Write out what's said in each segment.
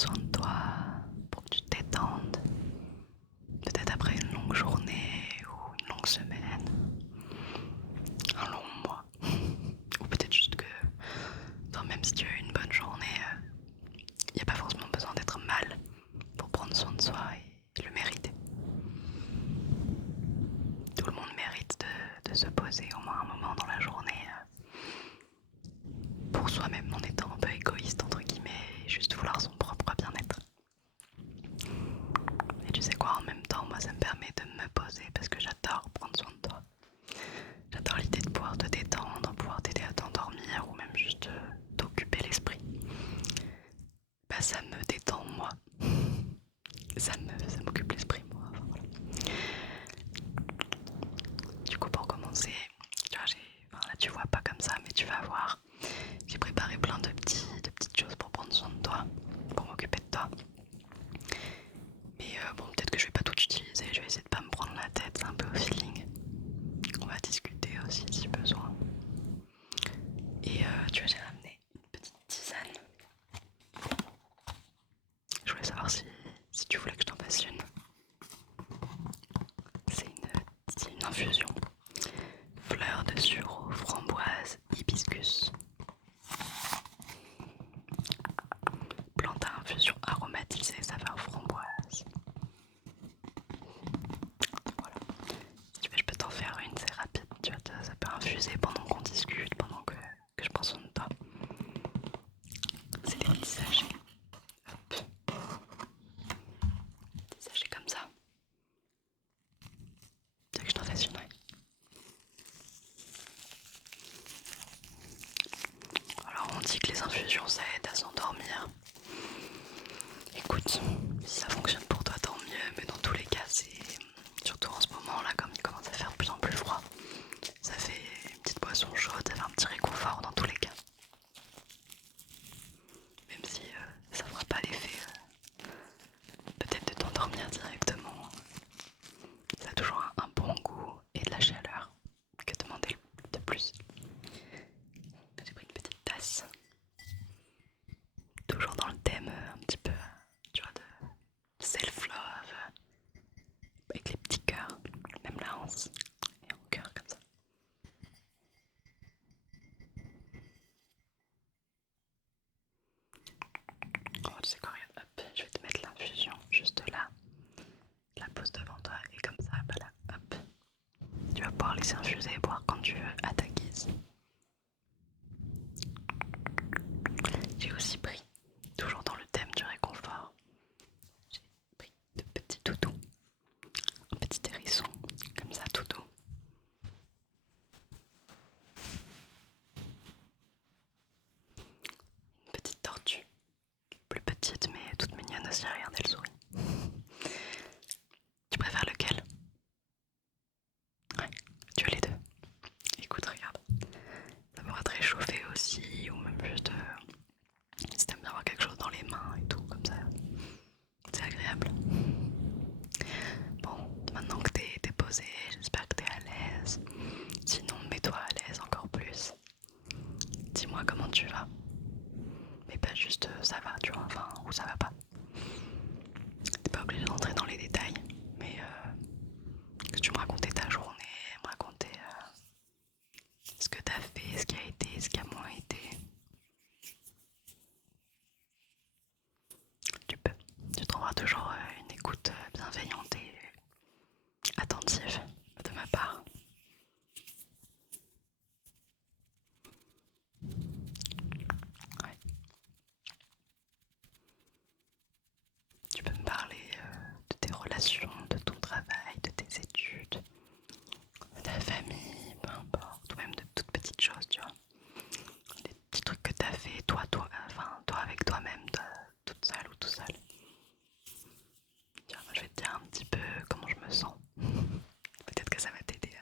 soin de toi, pour que tu te détendes. Peut-être après une longue journée ou une longue semaine, un long mois. Ou peut-être juste que, enfin, même si tu as eu une bonne journée, il n'y a pas forcément besoin d'être mal pour prendre soin de soi et le mériter. Tout le monde mérite de se poser au moins un moment dans la journée pour soi-même en étant un peu égoïste entre guillemets et juste vouloir son propre bien-être. Et tu sais quoi, en même temps, moi ça me permet de me poser parce que j'adore prendre soin de toi. J'adore l'idée de pouvoir te détendre, pouvoir t'aider à t'endormir ou même juste t'occuper l'esprit. Bah ça me détend moi, ça m'occupe l'esprit moi. Enfin, voilà. Du coup pour commencer, tu vois, enfin, là tu vois pas comme ça mais tu vas voir. J'ai préparé plein de petites choses pour prendre soin de toi, pour m'occuper de toi. Mais bon, peut-être que je vais pas tout utiliser, je vais essayer de pas me prendre la tête, c'est un peu au feeling. On va discuter aussi si besoin. Et tu vois, j'ai ramené une petite tisane. Je voulais savoir si tu voulais que je t'en fasse une. C'est une infusion. Fleurs de sureau, framboise, hibiscus. Plante à infusion aromatisée, saveur framboise. Voilà. Si tu veux, je peux t'en faire une, c'est rapide. Tu vois, ça peut infuser pendant qu'on discute, pendant que je prends soin de toi. C'est des petits sachets. Hop. Des sachets comme ça. Tu veux que je t'en fasse une? Ouais. Alors on dit que les infusions ça aide à s'endormir. Écoute, si ça fonctionne pour toi tant mieux, mais dans tous les cas c'est surtout en ce moment là comme il commence à faire de plus en plus froid. Ça fait une petite boisson chaude, ça fait un petit réconfort dans tous les cas. Même si ça fera pas l'effet peut-être de t'endormir directement. Ça a toujours un bon goût et de la chaleur. Que demander de plus? J'ai pris une petite tasse. Toujours dans le thème un petit peu, tu vois, de self-love. Avec les petits cœurs, même la hanse. Et en cœur comme ça. Oh, tu sais quoi, regarde, hop, je vais te mettre l'infusion juste là. La pose devant toi et comme ça, bah là, hop. Tu vas pouvoir laisser infuser et boire quand tu veux à ta guise. J'ai aussi pris, toujours dans le thème du réconfort, j'ai pris de petits toutous. Un petit hérisson, comme ça tout doux. Une petite tortue, plus petite mais toute mignonne aussi, regarde elle sourit. Tu préfères lequel? Ouais, tu as les deux. Écoute, regarde, ça pourra te réchauffer aussi, ou même juste si t'aimes bien avoir quelque chose dans les mains et tout, comme ça, c'est agréable. Bon, maintenant que t'es posé, j'espère que t'es à l'aise. Sinon, mets-toi à l'aise encore plus. Dis-moi comment tu vas. Mais pas juste ça va, tu vois, enfin, ou ça va pas. T'es pas obligé d'entrer dans les détails, mais que tu me racontais ta journée, me raconter ce que t'as fait, ce qui a été, ce qui a moins été. Tu peux. Tu trouveras toujours une écoute bienveillante et attentive de ma part. Ouais. Tu peux me parler de tes relations, de ton travail, de tes études, de ta famille, peu importe, ou même de toutes petites choses, tu vois. Des petits trucs que t'as fait, enfin, toi avec toi-même, toute seule ou tout seul. Tiens, moi je vais te dire un petit peu comment je me sens. Peut-être que ça va t'aider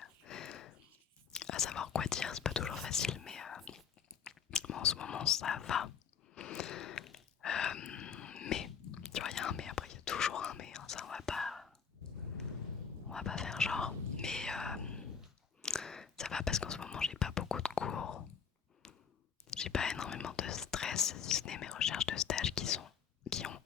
à savoir quoi dire, c'est pas toujours facile, mais en ce moment ça va. Mais, tu vois, il y a un mais, après il y a toujours un mais, hein, ça on va pas faire genre. Mais ça va parce qu'en ce moment j'ai pas beaucoup de cours, j'ai pas énormément de stress, si ce n'est mes recherches de stage qui ont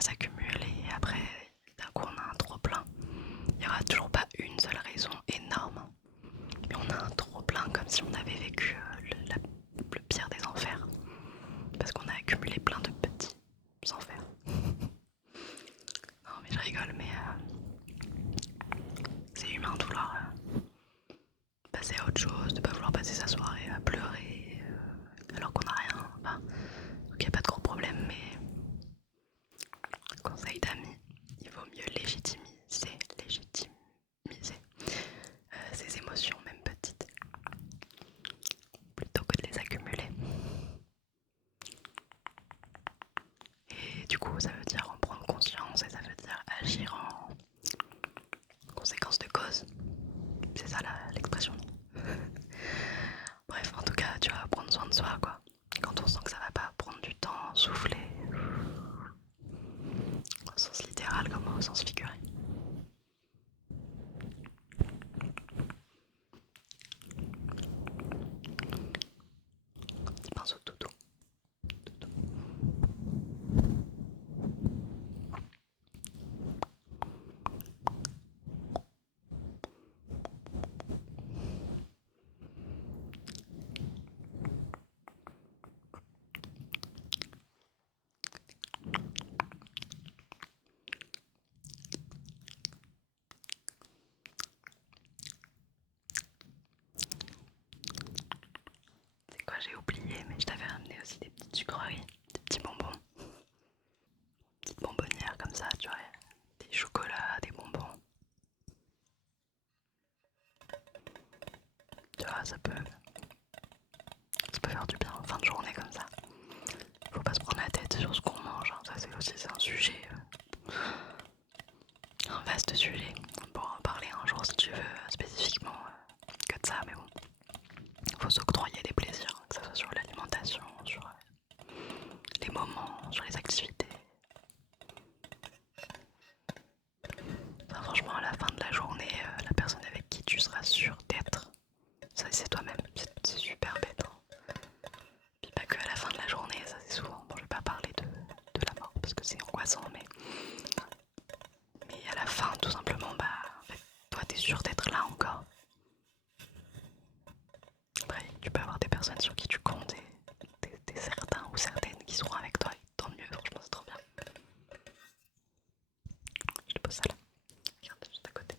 ça s'accumule et après d'un coup on a un trop plein. Il n'y aura toujours pas une seule raison énorme, mais on a un trop plein comme si on avait vécu le pire des enfers. Parce qu'on a accumulé plein de petits enfers. Non mais je rigole, mais c'est humain de vouloir passer à autre chose, de pas vouloir passer sa soirée à pleurer alors qu'on n'a rien. Enfin, donc il n'y a pas de gros problème, mais conseil d'amis, il vaut mieux légitimiser ses émotions, même petites, plutôt que de les accumuler. Et du coup, ça veut dire en prendre conscience et ça veut dire agir en conséquence de cause. C'est ça l'expression. Bref, en tout cas, tu vas prendre soin de soi, quoi. Quand on sent que ça va pas, prendre du temps, souffler, au sens littéral comme au sens figuré. Petit pinceau de doudou. C'est quoi, j'ai oublié, mais je t'avais ramené aussi des petites sucreries, des petits bonbons. Petites bonbonnières comme ça, tu vois. Des chocolats, des bonbons. Tu vois, ça peut faire du bien en fin de journée comme ça. Faut pas se prendre la tête sur ce qu'on mange, hein. Ça c'est un sujet, un vaste sujet. On pourra en parler un jour si tu veux, spécifiquement que de ça, mais bon. Faut s'octroyer des plaisirs, que ce soit sur l'alimentation, sur les moments, sur les activités. Enfin, franchement, à la fin de la journée, la personne avec qui tu seras sûr d'être, ça c'est toi-même. C'est super bête, hein. Puis pas que à la fin de la journée, ça c'est souvent. Bon, je vais pas parler de la mort parce que c'est angoissant, mais à la fin, tout simplement, bah, en fait, toi t'es sûr d'être là encore. Après, tu peux avoir des personnes sur qui tu comptes et t'es certain ou certaine qui seront avec toi, et tant mieux, franchement, c'est trop bien. Je te pose ça là, regarde, juste à côté.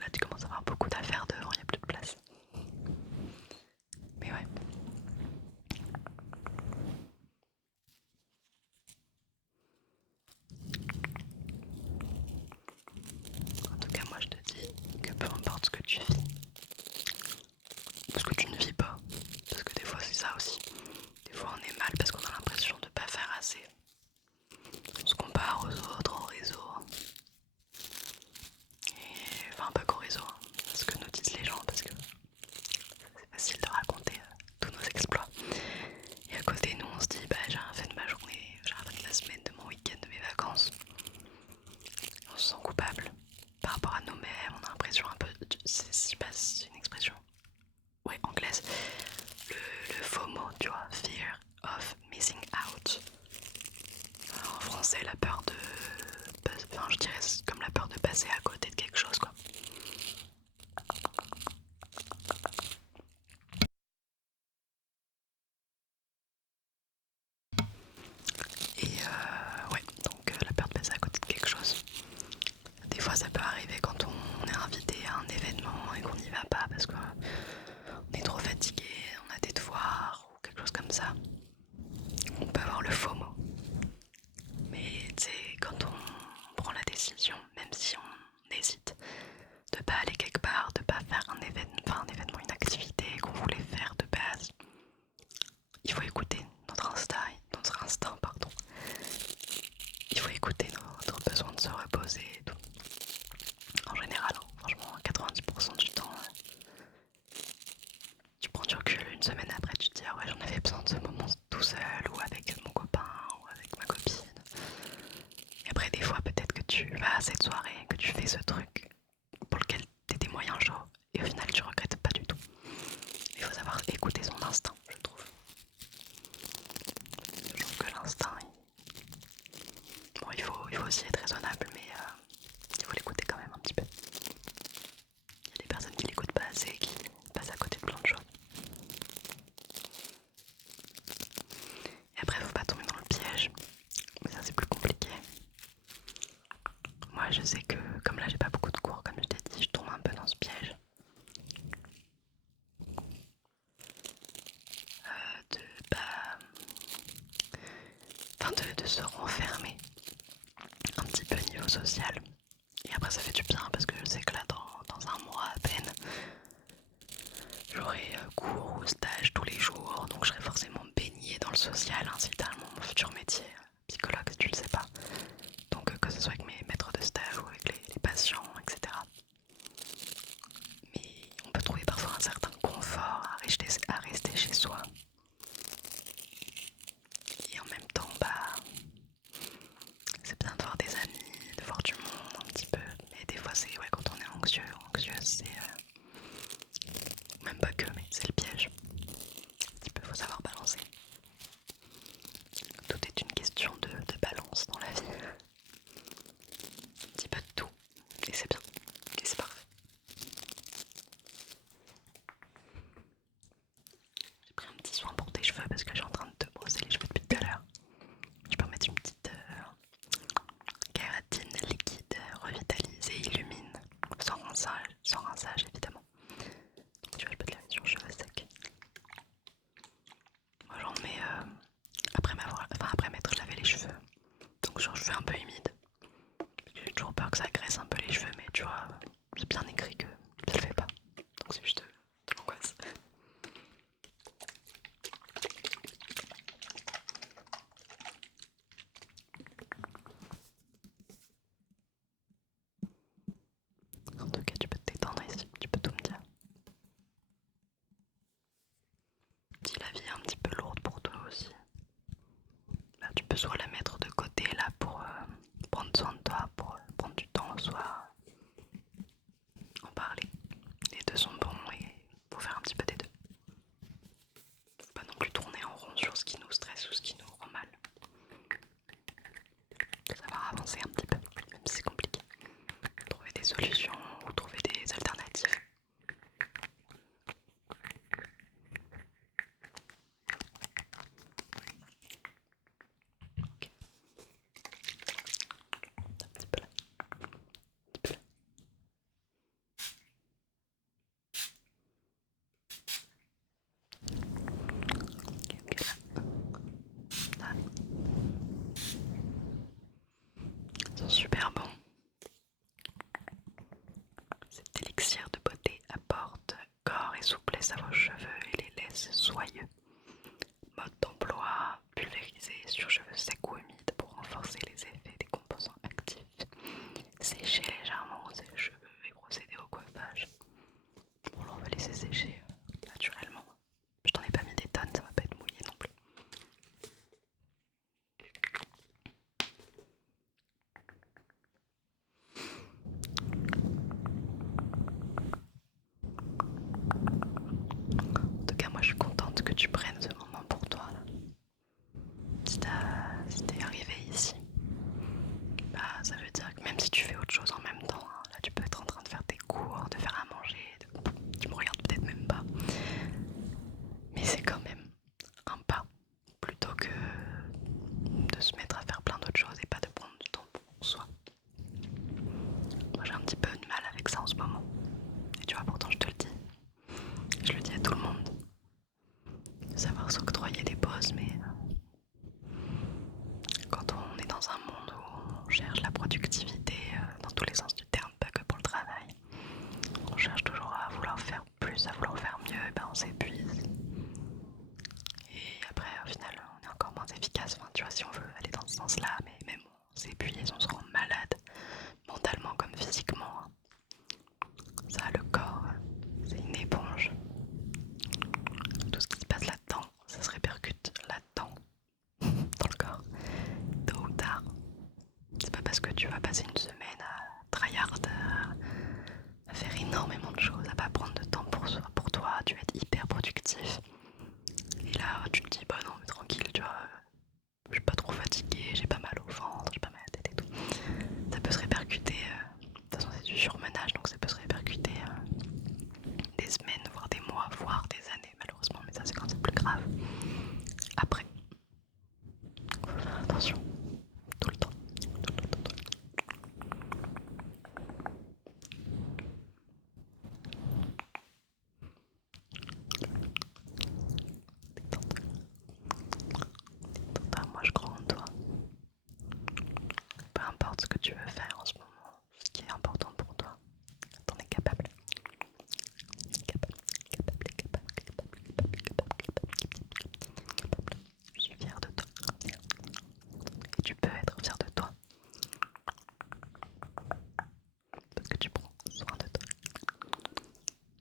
Là, tu commences à avoir beaucoup d'affaires devant, il n'y a plus de place. Mais ouais. En tout cas, moi je te dis que peu importe ce que tu vis, ou ce que tu ne vis pas, parce que des fois c'est ça aussi. Des fois on est mal parce qu'on a l'impression de pas faire assez. On se compare aux autres, au réseau. Et enfin pas qu'au réseau, hein, ce que nous disent les gens, parce que c'est facile de raconter tous nos exploits. Et à côté nous on se dit bah j'ai rien fait de ma journée, j'ai rien fait de la semaine, de mon week-end, de mes vacances. On se sent coupable par rapport à nous-mêmes, on a l'impression un peu, je sais pas si c'est une expression, ouais, anglaise, le FOMO, tu vois, Fear of Missing Out. En français, la peur de, enfin je dirais comme la peur de passer à côté de quelque chose, quoi. Et ouais, donc la peur de passer à côté de quelque chose. Des fois ça peut arriver quand on est invité à un événement et qu'on n'y va pas parce qu'on est trop fatigué, on a des devoirs ou quelque chose comme ça. On peut avoir le FOMO. Mais tu sais, quand on prend la décision, même si on hésite, de pas aller quelque part, de pas faire un événement, une activité qu'on voulait faire de base, il faut écouter notre instinct, pardon. Il faut écouter notre besoin de se reposer et tout. En général, hein, franchement, 90% du temps, tu prends du recul, une semaine après, tu te dis ah ouais, j'en avais besoin de ce moment tout seul ou avec mon copain ou avec ma copine. Et après, des fois, peut-être que tu vas à cette soirée, que tu fais ce truc pour lequel t'étais moyen chaud et au final, tu regrettes pas du tout. Il faut savoir écouter son instinct, je trouve. Je trouve que l'instinct, bon, Bon, il faut aussi être raisonnable, mais il faut l'écouter quand même un petit peu. Il y a des personnes qui l'écoutent pas assez et qui passent à côté de plein de choses. Et après, faut pas tomber dans le piège, mais ça c'est plus compliqué. Moi je sais que comme là j'ai pas beaucoup de cours, comme je t'ai dit, je tombe un peu dans ce piège de pas, enfin de se renfermer un petit peu niveau social. Et après ça fait du bien parce que je sais que là dans un mois à peine, j'aurai cours ou stage tous les jours, donc je serai forcément baignée dans le social, hein, c'est littéralement mon futur métier, psychologue si tu le sais pas. Donc que ce soit avec mes maîtres de stage ou avec les patients, etc. Mais on peut trouver parfois un certain confort à rester chez soi. Et en même temps, bah, c'est bien de voir des amis, de voir du monde un petit peu. Mais des fois, c'est ouais, quand on est anxieuse, c'est même pas que, mais c'est le piège. Un petit peu, faut savoir balancer. Tout est une question de balance dans la vie. Un petit peu de tout. Et c'est bien. Et c'est parfait. J'ai pris un petit soin pour tes cheveux parce que je suis en train de te brosser les cheveux depuis tout à l'heure. Je peux mettre une petite kératine liquide revitalise et illumine. Sans rinçage évidemment. Donc tu vois, je peux te la mettre sur les cheveux secs. Moi j'en mets après m'être lavé les cheveux. Donc sur cheveux un peu humides. J'ai toujours peur que ça graisse un peu les cheveux, mais tu vois, c'est bien écrit que ça le fait pas. Donc c'est juste de l'angoisse. En tout cas, tu peux te détendre ici, tu peux tout me dire. Si la vie est un petit peu lourde pour toi aussi, bah, tu peux soit la mettre de côté là pour prendre soin de toi, pour prendre du temps, soit en parler. Les deux sont bons et faut faire un petit peu des deux. Faut pas non plus tourner en rond sur ce qui nous stresse ou ce qui nous rend mal. Faut savoir avancer un petit peu, même si c'est compliqué. Trouver des solutions ou trouver des alternatives. Ok. Un petit peu là. Un petit peu là. Ok, ok, là. Là. Ils sont super bons. Cet élixir de beauté apporte corps et souplesse à vos cheveux et les laisse soyeux. Mode d'emploi pulvérisé sur cheveux secs ou humides pour renforcer les effets des composants actifs. Sécher légèrement ses cheveux et procéder au coiffage. Bon là on va laisser sécher naturellement. Je t'en ai pas mis des tonnes, ça va pas être mouillé non plus. En tout cas moi je suis contente que tu prennes ce moment pour toi là. Si t'es arrivé ici, bah ça veut dire que même si tu fais autre chose en même temps, hein, là tu peux être en train de faire tes cours, de faire à manger, tu me regardes peut-être même pas, mais c'est quand même un pas plutôt que de se mettre à faire plein d'autres choses et pas de prendre du temps pour soi. Moi j'ai un petit peu de mal avec ça en ce moment, et tu vois pourtant je te le dis, je le dis à tout le monde, de savoir s'octroyer des pauses, mais quand on est dans un monde où on cherche la productivité dans tous les sens du terme, pas que pour le travail, on cherche toujours à vouloir faire plus, à vouloir faire mieux, et ben on s'épuise. Et après au final on est encore moins efficace, enfin tu vois si on veut aller dans ce sens-là, mais même on s'épuise, on se rend malade, mentalement comme physiquement. Hein. Ça le corps, c'est une éponge. Tout ce qui se passe là-dedans, ça se répercute là-dedans, dans le corps, tôt ou tard. C'est pas parce que tu vas passer une semaine à tryhard, à faire énormément de choses, à pas prendre de temps pour toi, tu vas être hyper productif. Et là, tu te dis, bah non, mais tranquille, tu vois, je suis pas trop fatiguée, j'ai pas mal au ventre, j'ai pas mal à la tête, importe ce que tu veux faire en ce moment, ce qui est important pour toi. T'en es capable. Je suis fière de toi. Et tu peux être fière de toi. Parce que tu prends soin de toi.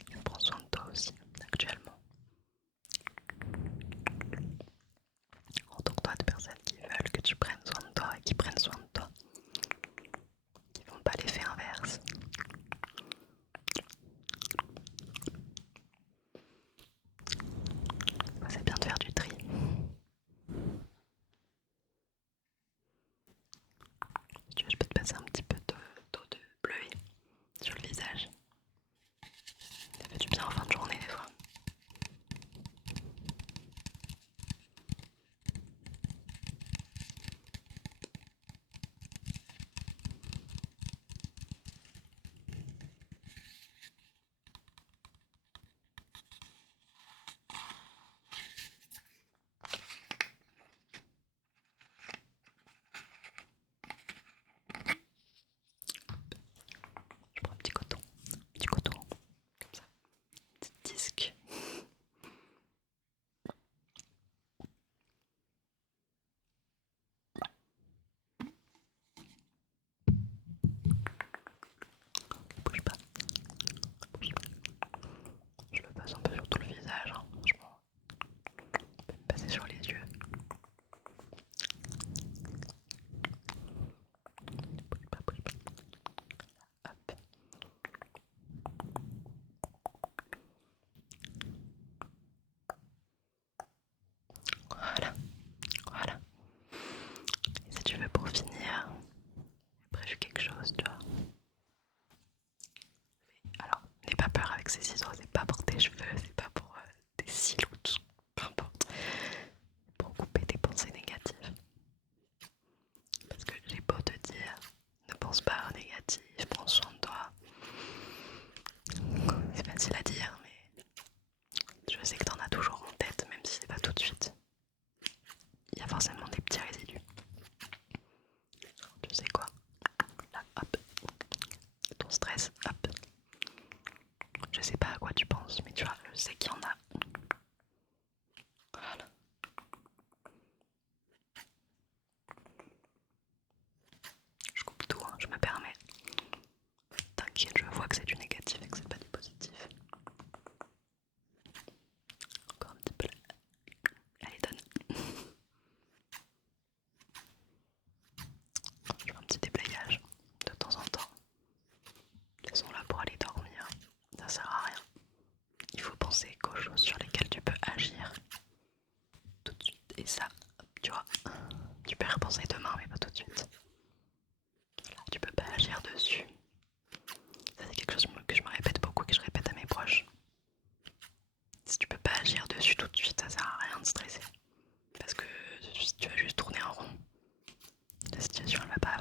Tu prends soin de toi aussi, actuellement. Entoure-toi de personnes qui veulent que tu prennes soin de toi et qui prennent soin de toi. Qui font pas l'effet inverse. C'est bien de faire du tri. Si tu veux, je peux te passer un petit peu d'eau de bleuet sur le visage. Ça fait du bien en fin de journée des fois. Je prends un petit coton, comme ça, petit disque. Bouge pas, bouge pas. Je le passe un peu sur tout le visage, hein, franchement. Je peux me passer sur les yeux. Bouge pas, bouge pas. Hop. Voilà, voilà. Et si tu veux pour finir, j'ai prévu quelque chose, tu vois. Alors, n'aie pas peur avec ces ciseaux, c'est pas pour tes cheveux, c'est pas pour tes cils ou tout, peu importe. Pour couper tes pensées négatives. Parce que j'ai beau te dire, ne pense pas au négatif, prends soin de toi. C'est facile à dire, mais je sais que t'en as toujours en tête, même si c'est pas tout de suite. Il y a forcément des petits résidus. Tu sais quoi? Là, hop. Ton stress, hop. Je sais pas à quoi tu penses, mais tu vois, je sais qu'il y en a. Voilà. Je coupe tout, hein, je me permets. T'inquiète, je vois que c'est du négatif et que c'est pas du positif. Encore un petit peu là. Allez, donne. Je fais un petit déblayage de temps en temps. Ils sont là pour aller dormir. Ça sert à rien. Il faut penser qu'aux choses sur lesquelles tu peux agir tout de suite. Et ça, tu vois, tu peux y repenser demain, mais pas tout de suite. Là, tu peux pas agir dessus. Ça, c'est quelque chose que je me répète beaucoup, que je répète à mes proches. Si tu peux pas agir dessus tout de suite, ça sert à rien de stresser. Parce que tu vas juste tourner en rond. La situation elle va pas